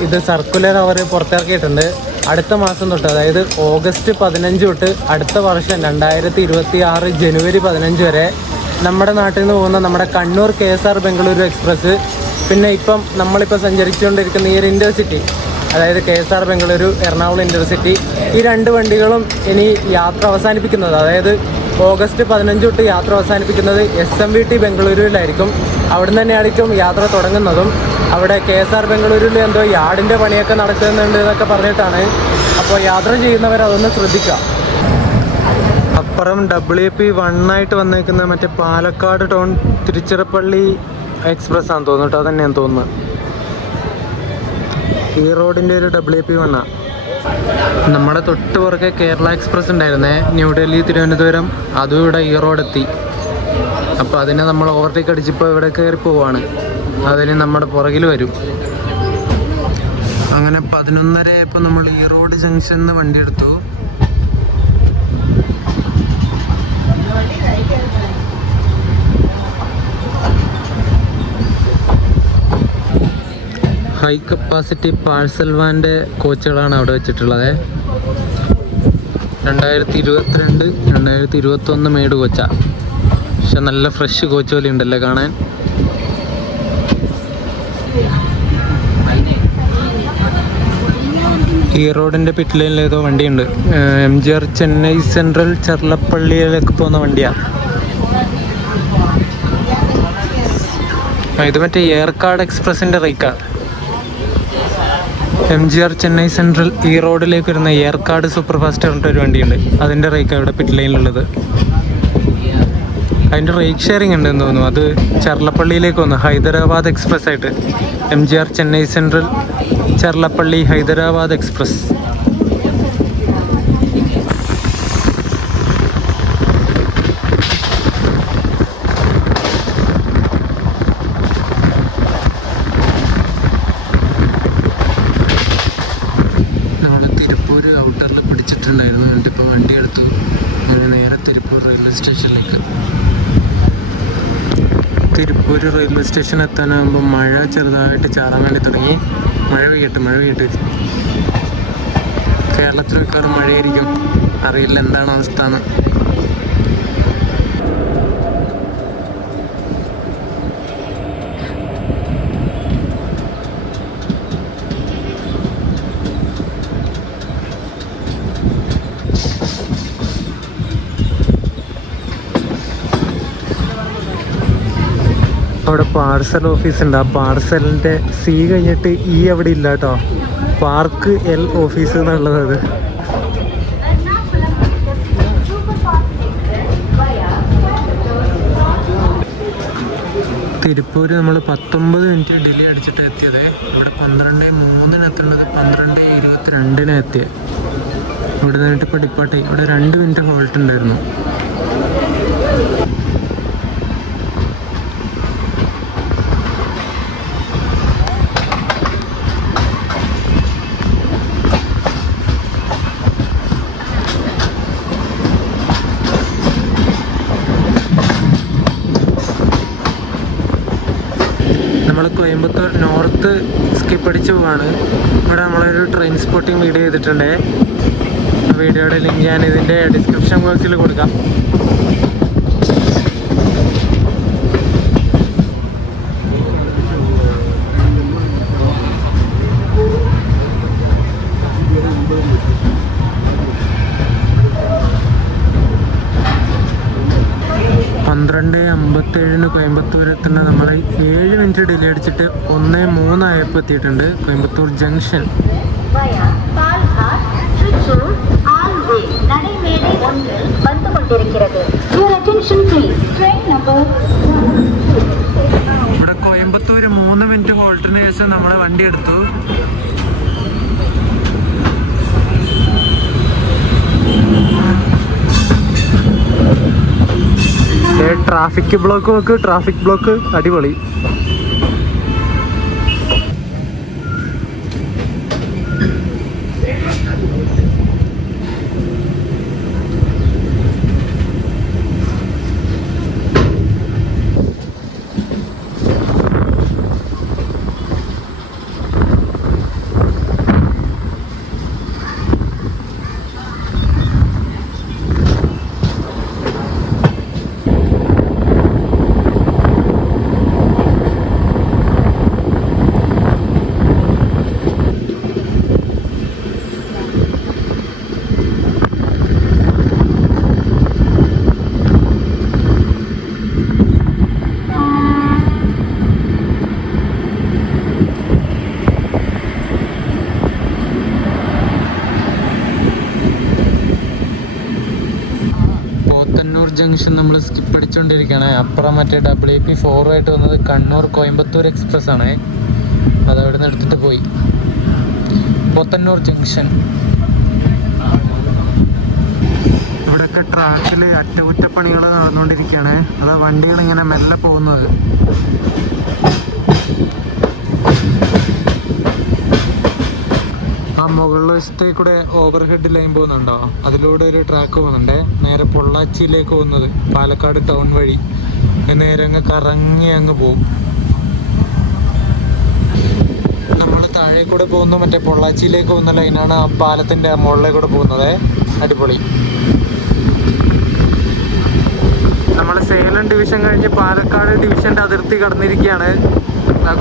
ഇത് സർക്കുലർ അവർ പുറത്തിറക്കിയിട്ടുണ്ട്. അടുത്ത മാസം തൊട്ട്, അതായത് ഓഗസ്റ്റ് 15 തൊട്ട് അടുത്ത വർഷം 2026 ജനുവരി 15 വരെ നമ്മുടെ നാട്ടിൽ നിന്ന് പോകുന്ന നമ്മുടെ കണ്ണൂർ KSR ബംഗളൂരു എക്സ്പ്രസ്, പിന്നെ ഇപ്പം നമ്മളിപ്പോൾ സഞ്ചരിച്ചുകൊണ്ടിരിക്കുന്ന ഈ ഒരു ഇൻ്റർസിറ്റി, അതായത് KSR ബംഗളൂരു എറണാകുളം ഇൻ്റർസിറ്റി, ഈ 2 വണ്ടികളും ഇനി യാത്ര അവസാനിപ്പിക്കുന്നത്, അതായത് ഓഗസ്റ്റ് 15 തൊട്ട് യാത്ര അവസാനിപ്പിക്കുന്നത് SMVT ബംഗളൂരുവിലായിരിക്കും. അവിടെ നിന്ന് തന്നെയായിരിക്കും യാത്ര തുടങ്ങുന്നതും. അവിടെ KSR ബംഗളൂരുവിൽ എന്തോ യാർഡിൻ്റെ പണിയൊക്കെ നടക്കുന്നുണ്ട് എന്നൊക്കെ പറഞ്ഞിട്ടാണ്. അപ്പോൾ യാത്ര ചെയ്യുന്നവർ അതൊന്ന് ശ്രദ്ധിക്കുക. അപ്പുറം WP1 ആയിട്ട് വന്നേക്കുന്ന മറ്റേ പാലക്കാട് ടൗൺ തിരുച്ചിറപ്പള്ളി എക്സ്പ്രസ് ആണെന്ന് തോന്നുന്നു കേട്ടോ. അതന്നെയാന്ന് തോന്നുന്നത്. ഈ റോഡിൻ്റെ ഒരു WP1 ആണ്. നമ്മുടെ തൊട്ട് പുറകെ കേരള എക്സ്പ്രസ് ഉണ്ടായിരുന്നേ, ന്യൂഡൽഹി തിരുവനന്തപുരം. അതും ഇവിടെ ഈ റോഡെത്തി. അപ്പോൾ അതിനെ നമ്മൾ ഓവർടേക്ക് അടിച്ചിപ്പോൾ ഇവിടെ കയറി പോവാണ്. അതിന് നമ്മുടെ പുറകിൽ വരും. അങ്ങനെ 11:30 ആയപ്പോൾ നമ്മൾ ഈ റോഡ് ജംഗ്ഷനിൽ നിന്ന് വണ്ടി എടുത്തു. ഹൈ കപ്പാസിറ്റി പാഴ്സൽ വാൻ്റെ കോച്ചുകളാണ് അവിടെ വെച്ചിട്ടുള്ളത്. 2022, 2021 മേഡ് കോച്ചാണ്. പക്ഷെ നല്ല ഫ്രഷ് കോച്ച് പോലെ ഉണ്ടല്ലേ കാണാൻ. ഈ റോഡിൻ്റെ പിറ്റ് ലൈനിൽ ഏതോ വണ്ടിയുണ്ട്. MGR ചെന്നൈ സെൻട്രൽ ചെർലപ്പള്ളിയിലേക്ക് പോകുന്ന വണ്ടിയാണ്. ഇത് മറ്റേ ഏർക്കാട് എക്സ്പ്രസിൻ്റെ റേക്കാണ്. MGR ചെന്നൈ സെൻട്രൽ ഈ റോഡിലേക്ക് വരുന്ന ഏർക്കാട് സൂപ്പർ ഫാസ്റ്റ് പറഞ്ഞിട്ട് ഒരു വണ്ടിയുണ്ട്. അതിൻ്റെ റേക്കാണ് ഇവിടെ പിറ്റ് ലൈനിലുള്ളത്. അതിൻ്റെ റേറ്റ് ഷെയറിംഗ് ഉണ്ടെന്ന് തോന്നുന്നു. അത് ചെർലപ്പള്ളിയിലേക്ക് വന്നു ഹൈദരാബാദ് എക്സ്പ്രസ് ആയിട്ട്. MGR Chennai central Cherlapalli Hyderabad express. നാളെ തിരുപ്പൂർ ഔട്ടറിൽ പിടിച്ചിട്ടുണ്ടായിരുന്നു. എന്നിട്ട് ഇപ്പോൾ വണ്ടി എടുത്തു. അങ്ങനെ നേരെ തിരുപ്പൂർ റെയിൽവേ സ്റ്റേഷനിലേക്ക്. തിരുപ്പൂർ റെയിൽവേ സ്റ്റേഷൻ എത്താനാകുമ്പോൾ മഴ ചെറുതായിട്ട് ചാറാൻ വേണ്ടി തുടങ്ങി. മഴ പെയ്യട്ട്. കേരളത്തിൽ മിക്കവാറും മഴയായിരിക്കും. അറിയില്ല എന്താണ് അവസ്ഥ എന്ന്. അവിടെ പാർസൽ ഓഫീസുണ്ട്. ആ പാർസലിൻ്റെ C കഴിഞ്ഞിട്ട് E അവിടെ ഇല്ല കേട്ടോ. പാർക്ക് L ഓഫീസ് എന്നുള്ളത്. അത് തിരുപ്പൂർ നമ്മൾ 19 മിനിറ്റ് ഡിലേ അടിച്ചിട്ടാണ് എത്തിയത്. ഇവിടെ 12:03 എത്തേണ്ടത് 12:22 എത്തിയത്. ഇവിടെ നിന്നിട്ട് ഇപ്പോൾ ഡിപ്പാർട്ട് ഇവിടെ 2 മിനിറ്റ് ഹോൾട്ട് ഉണ്ടായിരുന്നു. നമ്മൾ കോയമ്പത്തൂർ നോർത്ത് സ്കിപ്പ് അടിച്ച് പോവാണ്. ഇവിടെ നമ്മളൊരു ട്രെയിൻ സ്പോട്ടിങ് വീഡിയോ ചെയ്തിട്ടുണ്ട്. വീഡിയോയുടെ ലിങ്ക് ഞാൻ ഇതിൻ്റെ ഡിസ്ക്രിപ്ഷൻ ബോക്സിൽ കൊടുക്കാം. പന്ത്രണ്ട് 57 കോയമ്പത്തൂർ എത്തുന്ന നമ്മൾ 7 മിനിറ്റ് ഡിലേ അടിച്ചിട്ട് 1:03 ആയപ്പോൾ എത്തിയിട്ടുണ്ട് Coimbatore junction. via Palghar, Trichy, Alway, நடைமேடை 1 வந்து கொண்டிருக்கிறது. Your attention please. Train number 1. ഇവിടെ കോയമ്പത്തൂർ 3 മിനിറ്റ് ഹോൾട്ടിന് ശേഷം നമ്മളെ വണ്ടി എടുത്തു. ട്രാഫിക് ബ്ലോക്ക് നോക്ക്, ട്രാഫിക് ബ്ലോക്ക് അടിപൊളി. ജംഗ്ഷൻ നമ്മൾ സ്കിപ്പ് അടിച്ചുകൊണ്ടിരിക്കുകയാണ്. അപ്പുറം മറ്റേ WP4 ആയിട്ട് വന്നത് കണ്ണൂർ കോയമ്പത്തൂർ എക്സ്പ്രസ് ആണ്. അതവിടെ നിന്ന് എടുത്തിട്ട് പോയി. പോത്തന്നൂർ ജംഗ്ഷൻ. ഇവിടെയൊക്കെ ട്രാക്കിൽ അറ്റകുറ്റപ്പണികൾ നടന്നുകൊണ്ടിരിക്കുകയാണ്. അതാ വണ്ടികൾ ഇങ്ങനെ മെല്ലെ പോകുന്നത്. ആ മുകളിൽ വശത്തേക്ക് കൂടെ ഓവർ ഹെഡ് ലൈൻ പോകുന്നുണ്ടോ? അതിലൂടെ ഒരു ട്രാക്ക് പോകുന്നുണ്ട്. നേരെ പൊള്ളാച്ചിയിലേക്ക് പോകുന്നത് പാലക്കാട് ടൗൺ വഴി. നേരെ അങ്ങ് കറങ്ങി അങ്ങ് പോകും. നമ്മൾ താഴെ കൂടെ പോകുന്നു, മറ്റേ പൊള്ളാച്ചിയിലേക്ക് പോകുന്ന ലൈനാണ്. ആ പാലത്തിൻ്റെ മുകളിലേക്ക് കൂടെ പോകുന്നത്. അടിപൊളി. നമ്മൾ സേലം ഡിവിഷൻ കഴിഞ്ഞ് പാലക്കാട് ഡിവിഷൻ്റെ അതിർത്തി കടന്നിരിക്കുകയാണ്.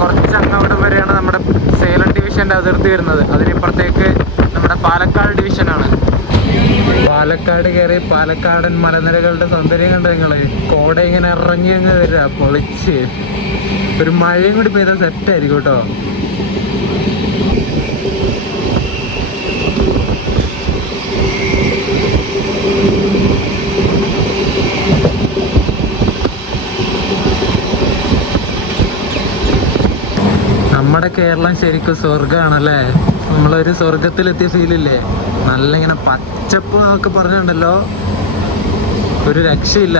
കുറച്ച് അങ്ങോട്ട് വരെയാണ് നമ്മുടെ സേലം ഡിവിഷൻ്റെ അതിർത്തി വരുന്നത്. അതിനിപ്പുറത്തേക്ക് നമ്മുടെ പാലക്കാട് ഡിവിഷനാണ്. പാലക്കാട് കയറി പാലക്കാടൻ മലനിരകളുടെ സൗന്ദര്യം കണ്ട നിങ്ങൾ. കോട ഇങ്ങനെ ഇറങ്ങി അങ്ങ് വരിക, പൊളിച്ച്. ഒരു മഴയും കൂടി പെയ്താൽ സെറ്റായിരിക്കും കേട്ടോ. നമ്മുടെ കേരളം ശരിക്കും സ്വർഗമാണല്ലേ. നമ്മളൊരു സ്വർഗത്തിലെത്തിയ ഫീലില്ലേ. നല്ല ഇങ്ങനെ പച്ചപ്പ് എന്നൊക്കെ പറഞ്ഞുണ്ടല്ലോ, ഒരു രക്ഷയില്ല.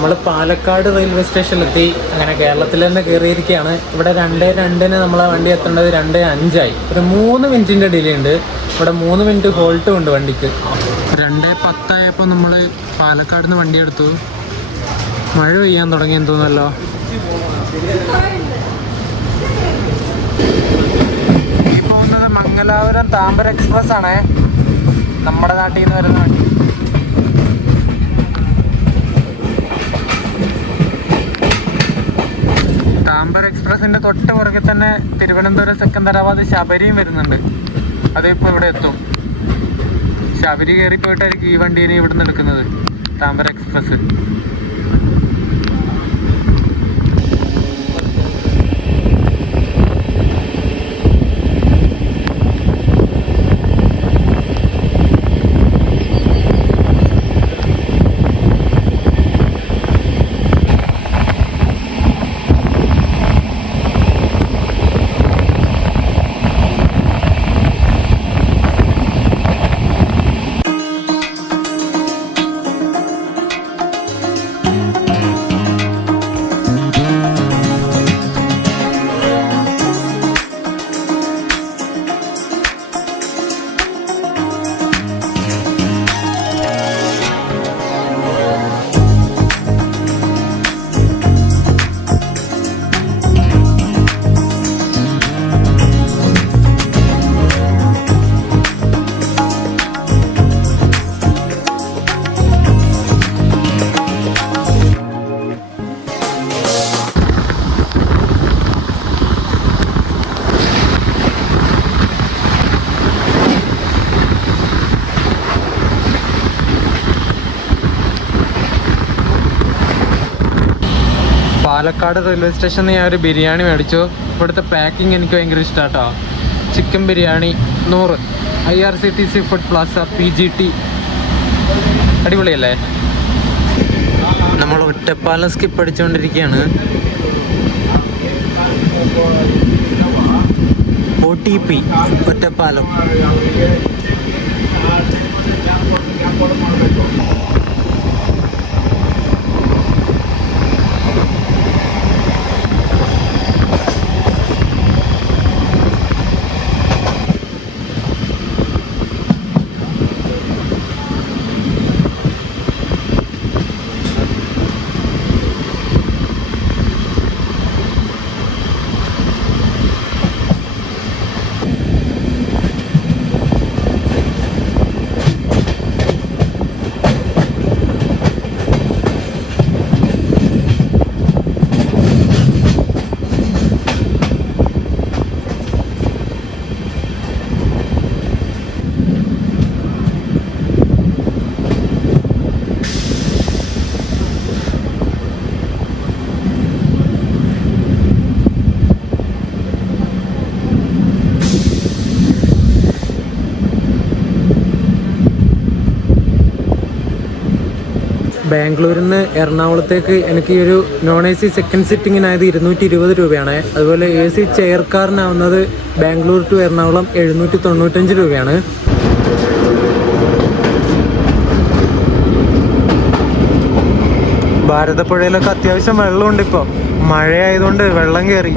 നമ്മൾ പാലക്കാട് റെയിൽവേ സ്റ്റേഷനിലെത്തി. അങ്ങനെ കേരളത്തിൽ തന്നെ കയറിയിരിക്കുകയാണ്. ഇവിടെ 2:02 നമ്മളെ വണ്ടി എത്തേണ്ടത് 2:05 ഒരു 3 മിനിറ്റിൻ്റെ ഡിലേ ഉണ്ട്. ഇവിടെ 3 മിനിറ്റ് ഹോൾട്ടും ഉണ്ട് വണ്ടിക്ക്. 2:10 നമ്മൾ പാലക്കാട് നിന്ന് വണ്ടി എടുത്തു. മഴ പെയ്യാൻ തുടങ്ങിയെന്ന് തോന്നല്ലോ. ഈ പോകുന്നത് മംഗലാപുരം താമ്പര എക്സ്പ്രസ് ആണേ, നമ്മുടെ നാട്ടിൽ നിന്ന് വരുന്ന വണ്ടി. താമ്പര എക്സ്പ്രസിന്റെ തൊട്ട് പുറകെ തന്നെ തിരുവനന്തപുരം സെക്കന്ദരാബാദ് ശബരിയും വരുന്നുണ്ട്. അതിപ്പോൾ ഇവിടെ എത്തും. ശബരി കയറി പോയിട്ടായിരിക്കും ഈ വണ്ടീനെ ഇവിടെ നിന്ന് എടുക്കുന്നത്, താമ്പര എക്സ്പ്രസ്. പാലക്കാട് റെയിൽവേ സ്റ്റേഷനിൽ ഞാൻ ഒരു ബിരിയാണി മേടിച്ചു. ഇവിടുത്തെ പാക്കിംഗ് എനിക്ക് ഭയങ്കര ഇഷ്ടമാട്ടോ. Chicken biryani 100, IRCTC food plaza PGT. അടിപൊളിയല്ലേ? നമ്മൾ ഒറ്റപ്പാലം സ്കിപ്പ് അടിച്ചുകൊണ്ടിരിക്കുകയാണ്. OTP ഒറ്റപ്പാലം. ബാംഗ്ലൂരിൽ നിന്ന് എറണാകുളത്തേക്ക് എനിക്ക് ഈ ഒരു non-AC സെക്കൻഡ് സിറ്റിങ്ങിനായത് 220 രൂപയാണ്. അതുപോലെ AC ചെയർ കാറിനാവുന്നത് ബാംഗ്ലൂർ ടു എറണാകുളം 795 രൂപയാണ്. ഭാരതപ്പുഴയിലൊക്കെ അത്യാവശ്യം വെള്ളമുണ്ട്. ഇപ്പോൾ മഴയായതുകൊണ്ട് വെള്ളം കയറി.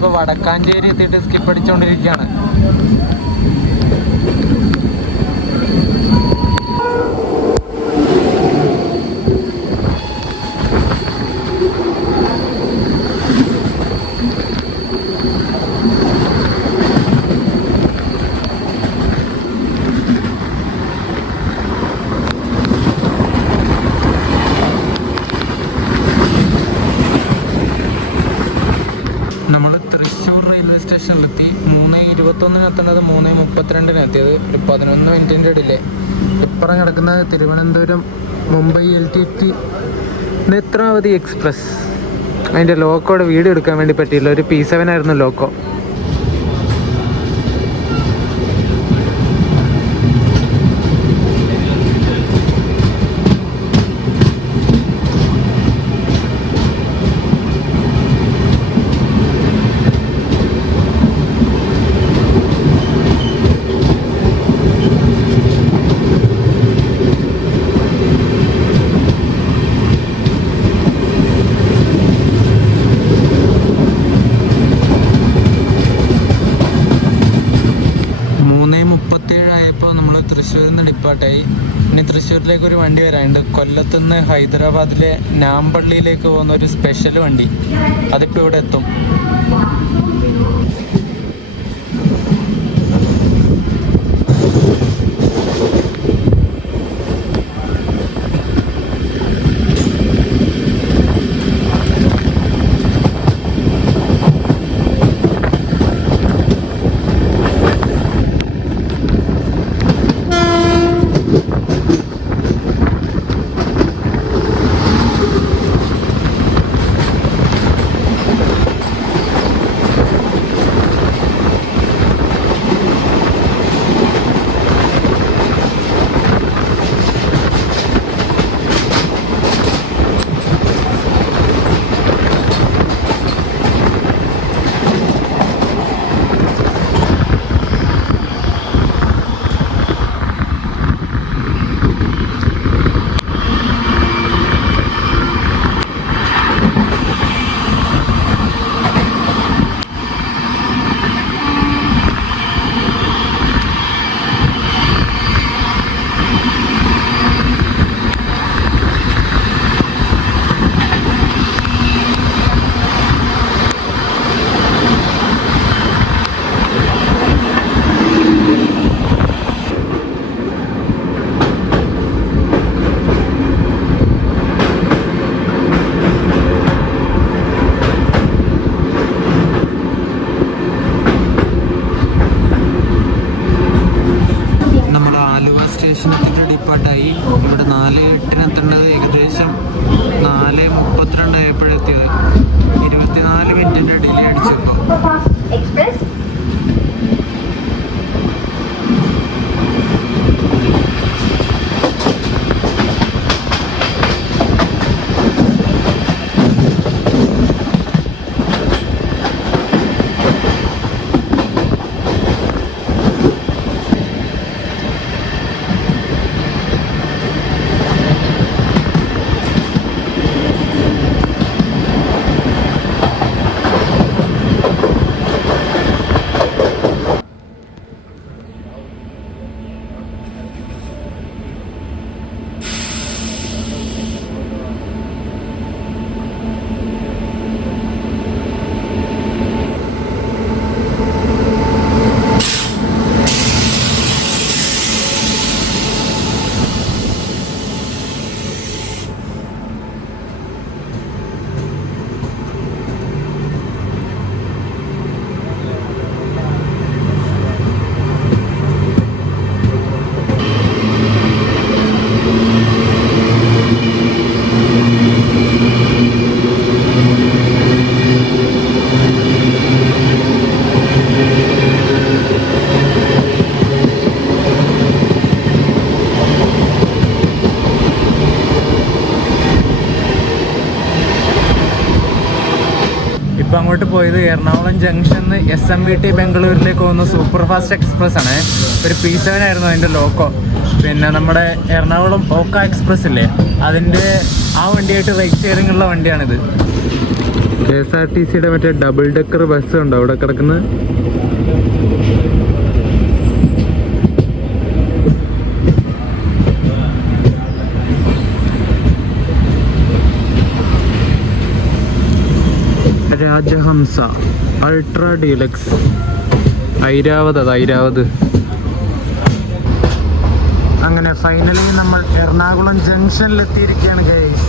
നമ്മളിപ്പോൾ വടക്കാഞ്ചേരി എത്തിയിട്ട് സ്കിപ്പ് അടിച്ചുകൊണ്ടിരിക്കുകയാണ്. നമ്മൾ തൃശ്ശൂർ റെയിൽവേ സ്റ്റേഷനിലെത്തി. 3:21 എത്തേണ്ടത് 3:32 എത്തിയത്. ഒരു 11 മിനിറ്റിൻ്റെ ഡിലേ. ഇപ്പുറം കിടക്കുന്നത് തിരുവനന്തപുരം മുംബൈ LTT നേത്രാവതി എക്സ്പ്രസ്. അതിൻ്റെ ലോക്കോയുടെ വീഡിയോ എടുക്കാൻ വേണ്ടി പറ്റിയില്ല. ഒരു P7 ആയിരുന്നു ലോക്കോ. തൃശ്ശൂരിൽ നിന്ന് ഡിപ്പാർട്ടായി. ഇനി തൃശ്ശൂരിലേക്ക് ഒരു വണ്ടി വരാനുണ്ട്. കൊല്ലത്തുനിന്ന് ഹൈദരാബാദിലെ നാമ്പള്ളിയിലേക്ക് പോകുന്ന ഒരു സ്പെഷ്യൽ വണ്ടി. അതിപ്പോൾ ഇവിടെ എത്തും. ഡിപ്പാർട്ടായി. ഇവിടെ 4:08 എത്തേണ്ടത് ഏകദേശം 4:32 ആയപ്പോഴെത്തിയത്. 24 മിനിറ്റിൻ്റെ ഡിലേ അടിച്ചപ്പോൾ. ഇപ്പം അങ്ങോട്ട് പോയത് എറണാകുളം ജംഗ്ഷന്ന് SMVT ബംഗളൂരിലേക്ക് പോകുന്ന സൂപ്പർ ഫാസ്റ്റ് എക്സ്പ്രസ് ആണ്. ഒരു P7 ആയിരുന്നു അതിൻ്റെ ലോക്കോ. പിന്നെ നമ്മുടെ എറണാകുളം ഓക്ക എക്സ്പ്രസ് ഇല്ലേ, അതിൻ്റെ ആ വണ്ടിയായിട്ട് റൈറ്റ് ഷെയറിംഗ് ഉള്ള വണ്ടിയാണിത്. KSRTCയുടെ മറ്റേ ഡബിൾ ഡെക്കർ ബസ് ഉണ്ടോ അവിടെ കിടക്കുന്നത്? രാജഹംസ അൾട്രാ ഡീലക്സ് ഐരാവത്. അങ്ങനെ ഫൈനലി നമ്മൾ എറണാകുളം ജംഗ്ഷനിൽ എത്തിയിരിക്കുകയാണ് ഗൈസ്.